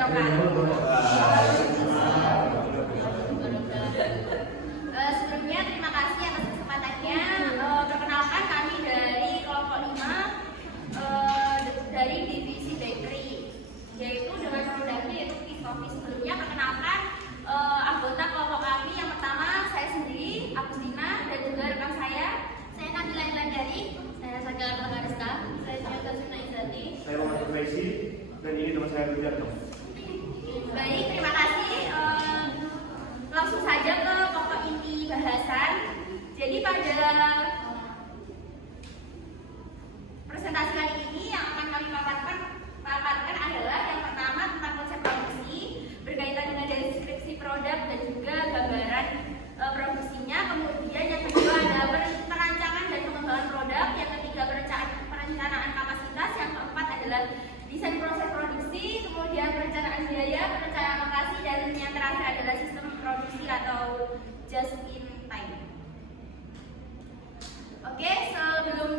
Sebelumnya terima kasih atas kesempatannya. Perkenalkan kami dari kelompok 5 dari divisi bakery, yaitu dengan produknya yaitu cookies coffee. Sebelumnya perkenalkan anggota kelompok kami. Yang pertama saya sendiri, Agustina, dan juga rekan saya Nabila Ilandari, saya Sagala Pelagariska, saya Tasuna Izati, saya Muhammad Faisi, dan ini teman saya Rudianto. Baik, terima kasih. Langsung saja ke pokok inti bahasan. Jadi pada presentasi kali ini yang akan kami paparkan adalah yang pertama tentang konsep produksi berkaitan dengan deskripsi produk dan juga gambaran produksinya. Kemudian yang kedua ada perancangan dan pengembangan produk. Yang ketiga perencanaan kapasitas. Yang keempat adalah desain proses produksi. Kemudian perencanaan biaya, perencanaan lokasi, dan yang terakhir adalah sistem produksi atau just in time. Oke, sebelum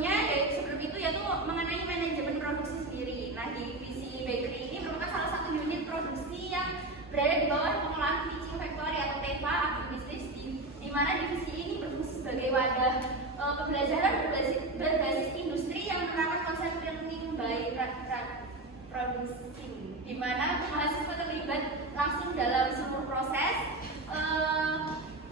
itu yaitu mengenai manajemen produksi sendiri. Nah, divisi bakery ini merupakan salah satu unit produksi yang berada di bawah pengelolaan Teaching Factory atau TEFA Agribisnis, di mana divisi ini berfungsi sebagai wadah pembelajaran berbasis industri yang menerapkan konsep learning by producing, di mana mahasiswa terlibat langsung dalam seluruh proses,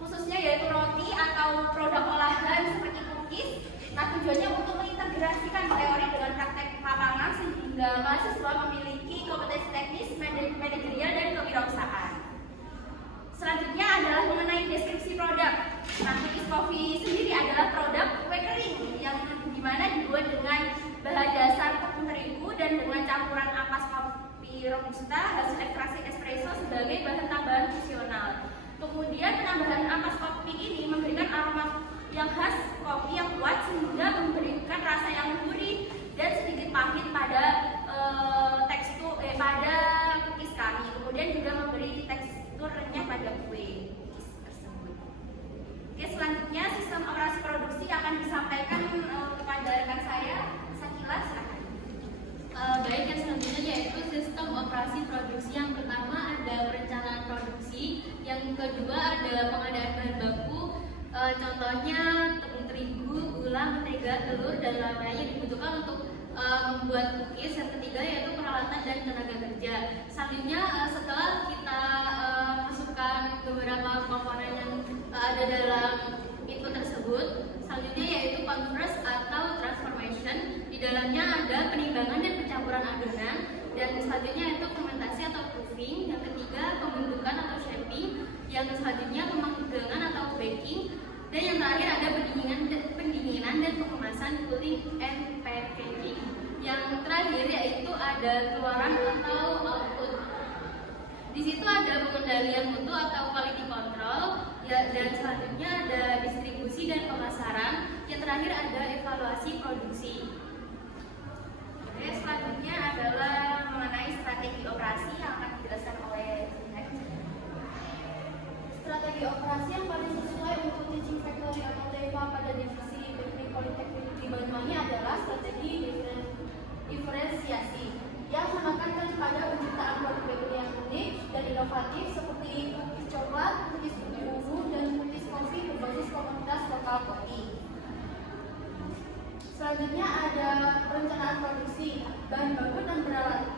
khususnya yaitu roti atau produk olahan seperti cookies. Nah, tujuannya untuk mengintegrasikan teori dengan praktek lapangan sehingga mahasiswa memiliki kompetensi teknis, manajerial, dan kewirausahaan. Selanjutnya adalah mengenai deskripsi produk. Nah, cookies coffee sendiri adalah produk kue kering yang dimana dibuat dengan bahan dasar tepung terigu dan dengan campuran ampas kopi robusta hasil ekstraksi espresso sebagai bahan tambahan fungsional. Kemudian penambahan ampas kopi ini memberikan aroma yang khas kopi yang kuat sehingga memberikan rasa yang gurih dan sedikit pahit pada pada cookies kami. Kemudian juga memberi tekstur renyah pada kue cookies tersebut. Oke, selanjutnya sistem operasi produksi akan disampaikan kepada rekan saya, Sakila, silakan. Baik, yang selanjutnya yaitu sistem operasi produksi. Yang pertama ada perencanaan produksi, yang kedua ada pengadaan bahan baku, contohnya tepung terigu, gula, mentega, telur, dan lain-lain yang dibutuhkan untuk membuat cookies. Yang ketiga yaitu peralatan dan tenaga kerja. Selanjutnya setelah kita masukkan beberapa komponen yang ada dalam input tersebut, selanjutnya yaitu converse atau transformation. Di dalamnya ada penimbangan dan pencampuran adonan. Dan selanjutnya yaitu fermentasi atau proofing. Yang ketiga pembentukan atau shaping. Yang selanjutnya pemanggangan atau baking. Dan yang terakhir ada pendinginan dan pengemasan, cooling and packaging. Yang terakhir yaitu ada keluaran atau output. Di situ ada pengendalian mutu atau quality control, ya, dan selanjutnya ada distribusi dan pemasaran. Yang terakhir ada evaluasi produksi. Oke, selanjutnya adalah mengenai strategi operasi yang akan dijelaskan oleh Zinek. Strategi operasi yang paling sesuai untuk Teaching Factory atau TEFA pada divisi Teknik Politeknik di Banyuwangi adalah strategi diferensiasi yang menekankan pada penciptaan produk bakery yang unik dan inovatif seperti cookies coklat, cookies putih ungu, dan cookies coffee berbasis komunitas lokal kopi. Selanjutnya ada perencanaan produksi, bahan baku dan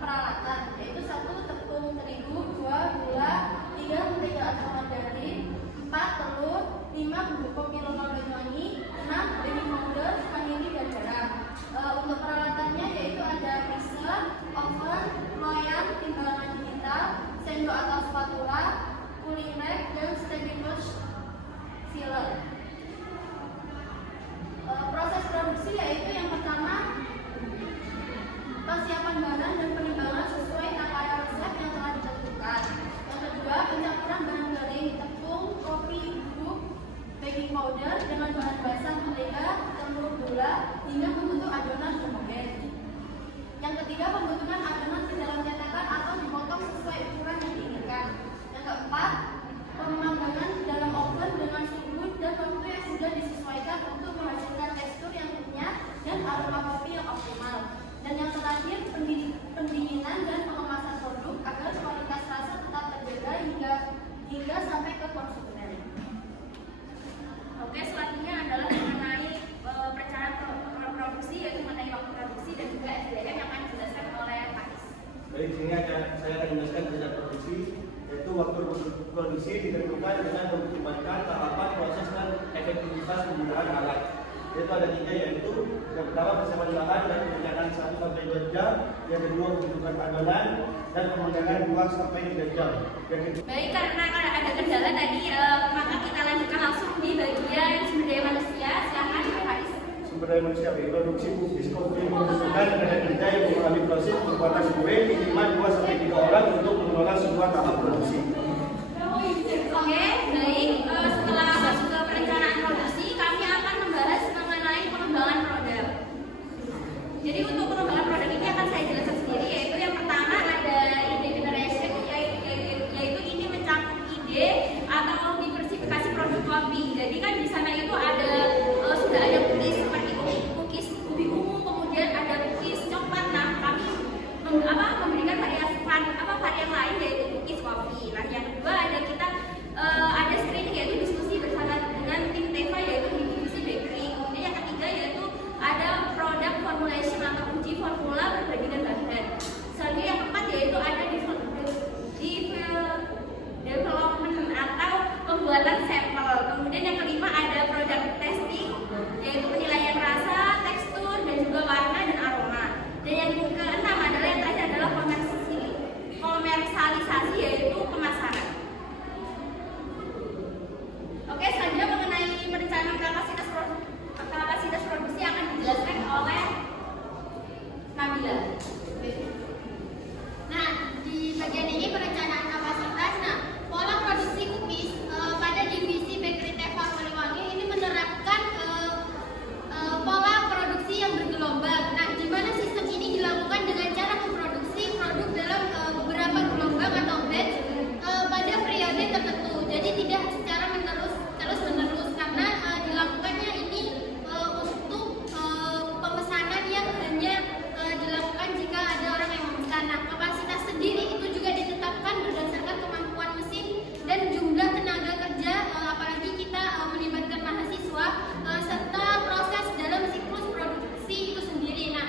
peralatan, yaitu 1 tepung terigu, 2 gula, 3 mentega atau margarin, 4 telur, 5 bubuk kopi lokal Banyuwangi, 6 baking powder, vanili, dan garam. Untuk peralatannya yaitu ada mixer, oven, loyang, timbangan digital, sendok atau spatula, cooling rack, dan stabilizer sealer. Proses produksi yaitu yang pertama persiapan bahan dan penimbangan sesuai takaran resep yang telah ditentukan. Yang kedua, pencampuran bahan garing tepung, kopi, bubuk, baking powder dengan bahan basah mentega, telur, gula hingga membentuk adonan homogen. Yang ketiga, pembentukan adonan ke dalam cetakan atau dipotong sesuai ukuran yang diinginkan. Yang keempat, pemanggangan dalam oven dengan suhu dan waktu yang sudah disesuaikan untuk menghasilkan tekstur yang renyah dan aroma kopi yang optimal. Dan yang terakhir, pendinginan dan pengemasan produk agar kualitas Baik, di sini saya akan menjelaskan kerja produksi, yaitu waktu produksi ditentukan dengan mempertimbangkan tahapan, proses, dan efektivitas penggunaan alat. Yaitu ada 3, yaitu yang pertama persiapan bahan dan pengerjaan 1 sampai 2 jam, yang kedua pembentukan adonan, dan pemegangan 2 sampai 3 jam. Baik, karena ada kendala tadi, maka kita lanjutkan langsung di bagian sumber daya manusia. Silakan Pak Haris. Sumber daya manusia, produksi kubis kopi membutuhkan tenaga kerja yang mengalami proses pembuatan kue minimal 2 sampai 3 orang untuk mengelola semua tahap produksi. Oke, baik. Setelah masuk ke perencanaan produksi, kami akan membahas mengenai pengembangan produk. Jadi untuk pengembangan produk ini akan saya jelaskan sendiri, yaitu yang pertama ada ide generation, yaitu ini mencakup ide atau diversifikasi produk kopi. Jadi kan di sana itu ada sudah ada cookies seperti cookies ubi ungu, kemudian ada cookies coklat. Nah, kami memberikan varian lain yaitu cookies kopi. Nah, yang kedua ada screening, yaitu diskusi bersama dengan tim Teva, yaitu di divisi bakery. Kemudian yang ketiga yaitu ada product formulation atau uji formula perbandingan bahan. Selanjutnya yang keempat yaitu ada development atau pembuatan sampel. Kemudian yang kelima ada product testing, yaitu penilaian rasa, tekstur, dan juga warna dan aroma. Dan yang keenam adalah yang terakhir adalah komersialisasi, yaitu pemasaran. Oke, selanjutnya mengenai perencanaan kapasitas produksi akan dijelaskan oleh Nabila. Nah, di bagian ini perencanaan kapasitas. Nah, pola produksi cookies pada divisi bakery Teva Poliwangi ini menerapkan pola produksi yang bergelombang. Nah, di mana sistem ini dilakukan dengan cara memproduksi produk dalam beberapa gelombang atau batch pada periode tertentu. Jadi tidak secara terus-menerus karena dilakukannya ini untuk pemesanan yang hanya dilakukan jika ada orang yang memesan. Nah, kapasitas sendiri itu juga ditetapkan berdasarkan kemampuan mesin dan jumlah tenaga kerja, apalagi kita melibatkan mahasiswa serta proses dalam siklus produksi itu sendiri. Nah,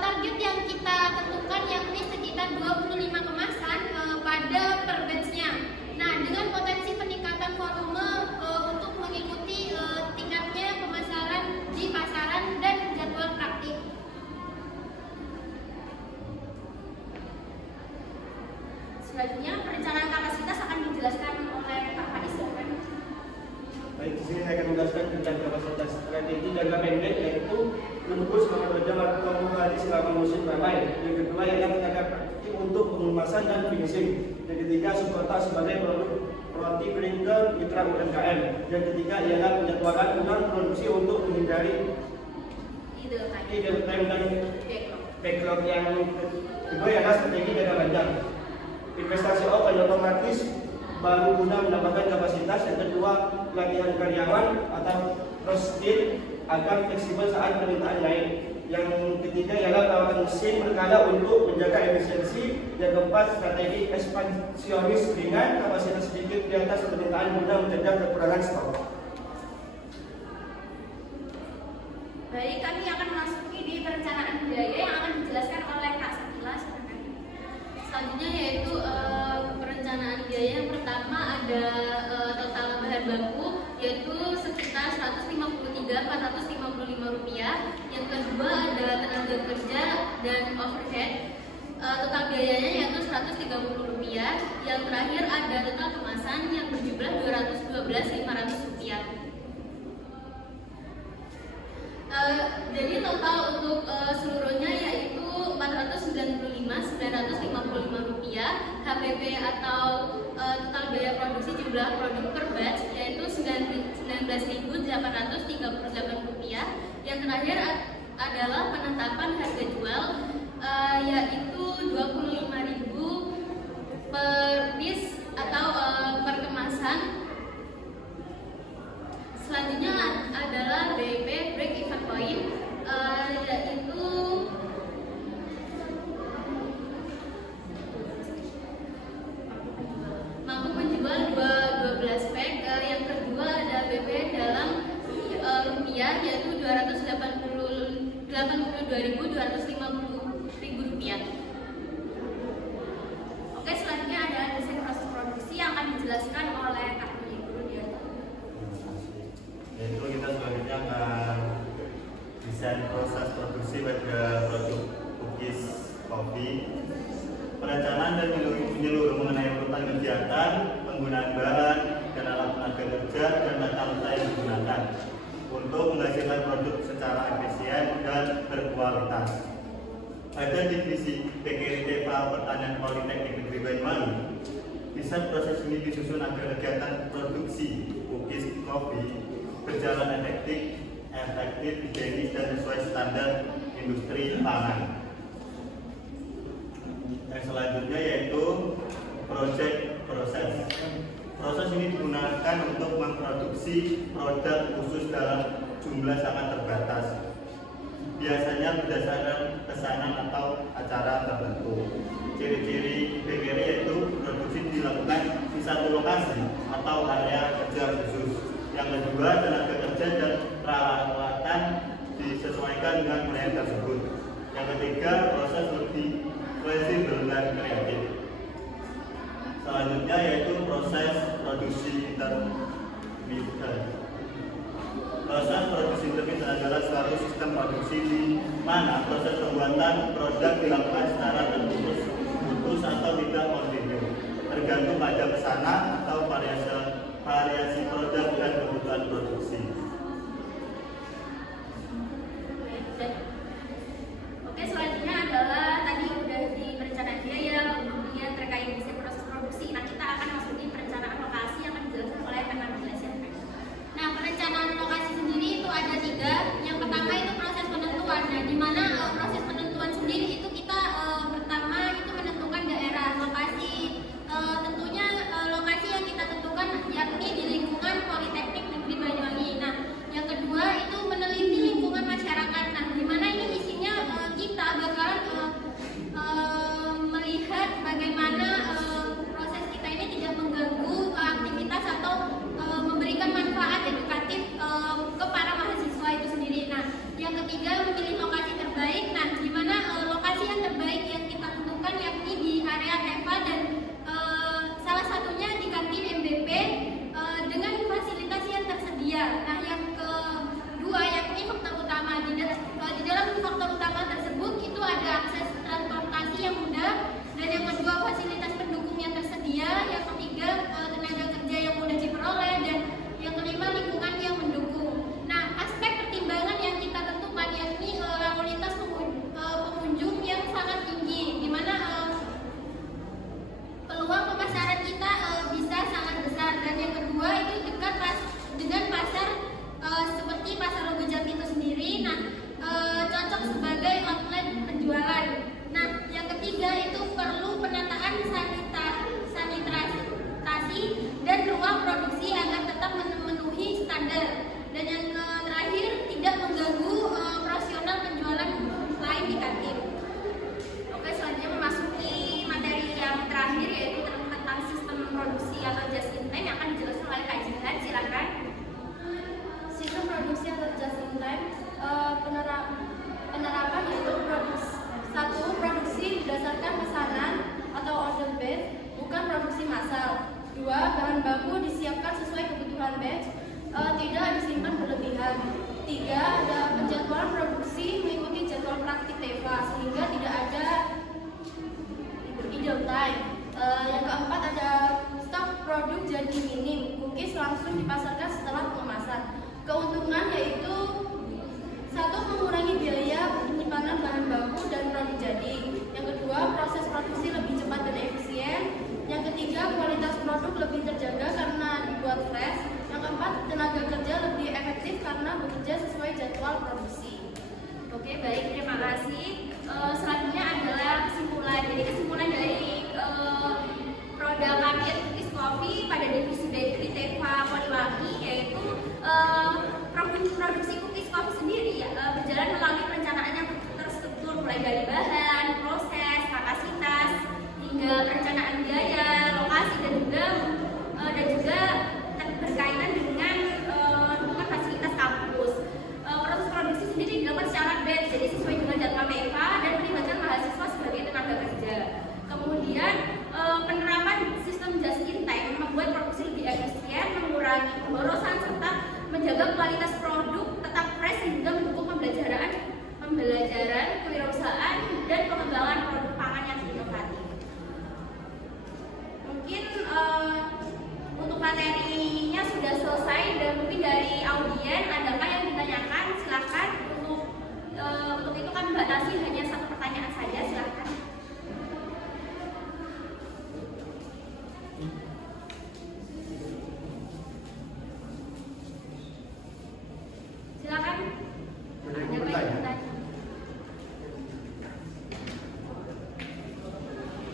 target yang kita tentukan yakni sekitar 25 kemasan pada per batch-nya. Nah, dengan potensi peningkatan volume untuk mengikuti tingkatnya pemasaran di pasaran dan jadwal praktik. Selanjutnya perencanaan kapasitas akan dijelaskan oleh Pak Haris. Baik, di sini saya akan menjelaskan tentang kapasitas strategi jangka pendek, yaitu menunggu selama 2 jam atau 2 hari selama musim ramai. Yang kedua ialah tenaga praktik untuk pengemasan dan finishing. Yang ketiga supporta sebagai produk roti printer mitra UMKM. Yang ketiga ialah penjadwalan ulang produksi untuk menghindari idle time dan backlog. Yang kedua ialah strategi jangka panjang. Investasi otomatis baru guna mendapatkan kapasitas. Yang kedua, latihan karyawan atau cross-skill agar fleksibel saat permintaan naik. Yang ketiga ialah perawatan mesin berkala untuk menjaga efisiensi. Yang keempat, strategi ekspansionis dengan kapasitas sedikit di atas permintaan guna mencegah kekurangan stok. Baik, kami akan memasuki di perencanaan biaya yang akan dijelaskan oleh Kak Sakila. Selanjutnya yaitu perencanaan biaya. Yang pertama ada total bahan baku, yaitu sekitar Rp153.455. Yang kedua ada tenaga kerja dan overhead, total biayanya yaitu Rp130. Yang terakhir ada total kemasan yang berjumlah Rp212.500. Jadi total untuk seluruhnya yaitu Rp495.955. HPP atau total biaya produksi jumlah produk per batch yaitu Rp19.838. Yang terakhir adalah penetapan harga jual yaitu Rp25.000 per piece atau per kemasan. Selanjutnya adalah BIP break even point, yaitu mampu menjual 12 pack. Yang kedua ada BP dalam rupiah yaitu Rp282.250. kegiatan, penggunaan bahan, dan alat tenaga kerja dan tata letak yang digunakan untuk menghasilkan produk secara efisien dan berkualitas. Pada divisi PKRTPA Pertanian Politeknik Negeri Banyuwangi, riset proses ini disusun agar kegiatan produksi cookies kopi berjalan efektif, higienis dan sesuai standar industri pangan. Yang selanjutnya yaitu proses. Proses ini digunakan untuk memproduksi produk khusus dalam jumlah sangat terbatas. Biasanya berdasarkan pesanan atau acara tertentu. Ciri-ciri PKR yaitu produksi dilakukan di satu lokasi atau area kerja khusus. Yang kedua, tenaga kerja dan peralatan disesuaikan dengan proyek tersebut. Yang ketiga, proses lebih fleksibel dan kreatif. Selanjutnya yaitu proses produksi intermittent. Proses produksi intermittent adalah suatu sistem produksi di mana proses pembuatan produk dilakukan secara terputus atau tidak kontinu, tergantung pada pesanan atau variasi produk dan kebutuhan produksi. Oke, selanjutnya adalah tadi udah di perencanaan biaya, kemudian terkait desain proses produksi. Nah, kita akan masukin perencanaan lokasi yang akan dijelaskan oleh Kak Silakan. Nah, perencanaan lokasi sendiri itu ada 3. Yang pertama itu proses penentuan. Nah, di mana proses penentuan sendiri itu kita pertama itu menentukan daerah lokasi. Tentunya lokasi yang kita tentukan yakni di lingkungan Politeknik Negeri Banyuwangi. Nah,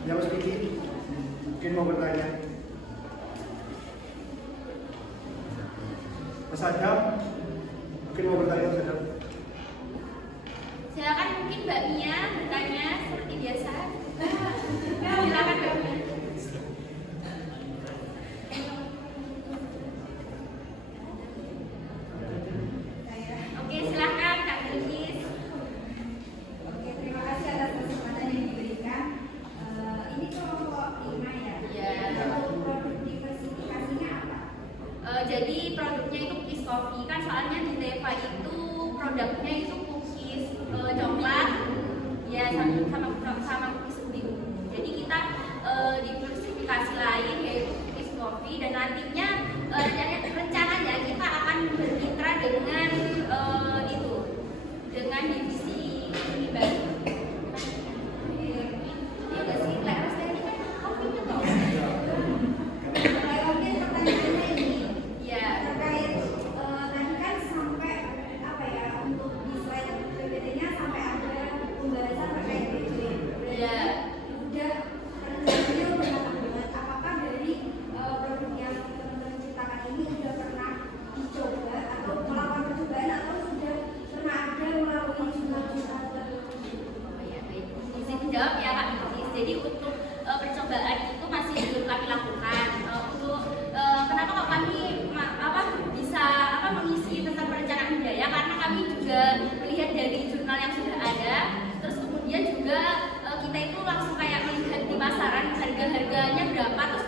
Ya Mas Piki, mungkin mau bertanya. Mas Adam, mungkin mau bertanya Mas Adam. Silakan mungkin Mbak Mia bertanya seperti biasa. Silakan Mbak Mia. Oke, silakan Kak Bilkis. Oke, terima kasih atas kesempatan yang diberikan. Ini kelompok 5 ya? Iya. Untuk produk diversifikasinya apa? Jadi produknya itu cookies coffee kan, soalnya di Teva itu produknya itu cookies coklat, ya sama cookies ubi. Jadi kita diversifikasi lain yaitu cookies coffee, dan nantinya rencananya kita akan bermitra dengan dengan divisi ini baru. Iya nggak sih, Lek Ros tadi kan kopinya toh. Mungkin pertanyaannya ini Ya. terkait tadi kan sampai apa ya, untuk di slide PPT-nya sampai ada pembahasan terkait BJ. Iya. Udah rencananya udah matang banget. Apakah dari produk yang teman-teman ciptakan ini udah pernah dicoba atau melakukan percobaan, atau sudah pernah ada melalui jurnal-jurnal tertentu? Oh ya, baik. Izin menjawab ya Kak Bilkis. Jadi untuk percobaan itu masih belum kami lakukan. Kenapa kok kami bisa mengisi tentang perencanaan budaya, karena kami juga melihat dari jurnal yang sudah ada, terus kemudian juga kita itu langsung kayak melihat di pasaran harga-harganya berapa, terus